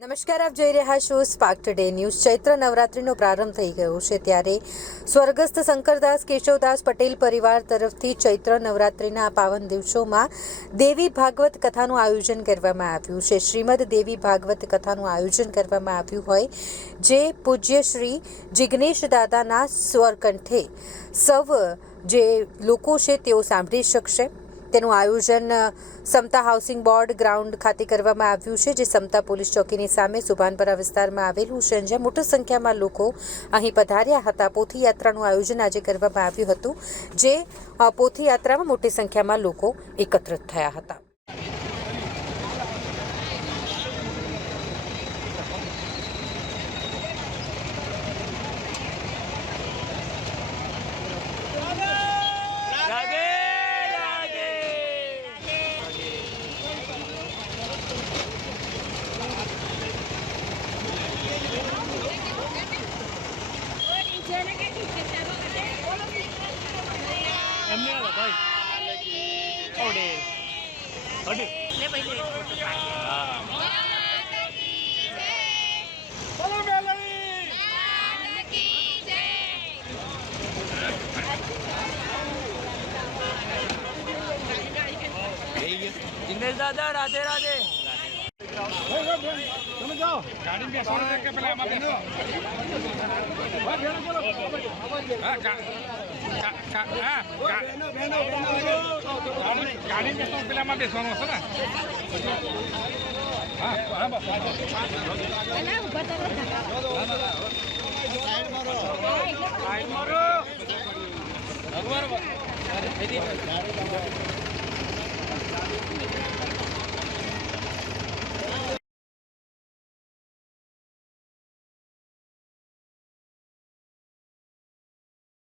નમસ્કાર, આપ જોઈ રહ્યા છો સ્પાર્ક ટુડે ન્યૂઝ। ચૈત્ર નવરાત્રિનો પ્રારંભ થઈ ગયો છે ત્યારે સ્વર્ગસ્થ શંકરદાસ કેશવદાસ પટેલ પરિવાર તરફથી ચૈત્ર નવરાત્રિના પાવન દિવસોમાં દેવી ભાગવત કથાનું આયોજન કરવામાં આવ્યું છે। શ્રીમદ દેવી ભાગવત કથાનું આયોજન કરવામાં આવ્યું હોય જે પૂજ્ય શ્રી જિગ્નેશ દાદાના સ્વરકંઠે સૌ જે લોકો છે તેઓ સાંભળી શકશે। તેનું આયોજન સમતા હાઉસિંગ બોર્ડ ગ્રાઉન્ડ ખાતે કરવામાં આવ્યું છે, જે સમતા પોલીસ ચોકીની સામે સુભાનપરા વિસ્તારમાં આવેલું છે, જ્યાં મોટી સંખ્યામાં લોકો અહીં પધાર્યા હતા। પોથી યાત્રાનું આયોજન આજે કરવામાં આવ્યું હતું, જે પોથી યાત્રામાં મોટી સંખ્યામાં લોકો એકત્રિત થયા હતા। એમને આવો ભાઈ ઓડે ઓડે લે ભાઈ લે હા બોલો મેલડી નાદ કી જય જિગ્નેશ દાદા રાધે રાધે તમે જાઓ ગાડી બેસો કે પેલા આમાં બેસો ભાઈ ભેણો બોલો હા ગાડી બેસવા પેલામાં બેસવાનું હશે ને હા સાઈડ મારો